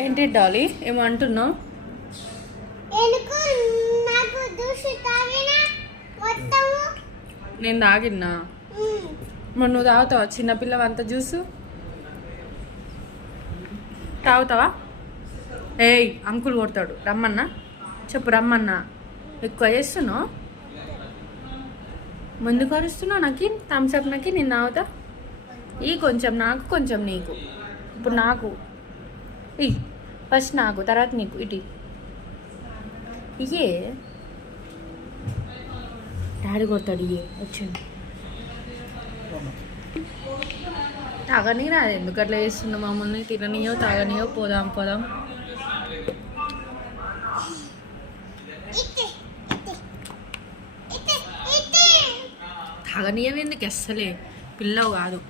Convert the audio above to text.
ఏంటి డాలీ ఏమో అంటున్నావు? నేను తాగిన్నా. మరి నువ్వు తాగుతావా? చిన్నపిల్లవ అంత జ్యూసు తాగుతావా? ఏయ్ అంకుల్ కొడతాడు. రమ్మన్నా చెప్పు, రమ్మన్నా. ఎక్కువ చేస్తున్నావు, ముందు కరుస్తున్నావు. నాకు థమ్స్అప్ నాకి, నేను తాగుతా. ఈ కొంచెం నాకు, కొంచెం నీకు. ఇప్పుడు నాకు ఈ ఫస్ట్ నాకు, తర్వాత నీకు. ఇటీ ఇయే డాడీ కొడతాడు. ఇయే వచ్చింది. తాగని రాదు. ఎందుకు అట్లా చేస్తున్నావు మమ్మల్ని? తిననీయో తాగనీయో. పోదాం పోదాం. తాగనీయం ఎందుకు? అస్సలే పిల్లవు కాదు.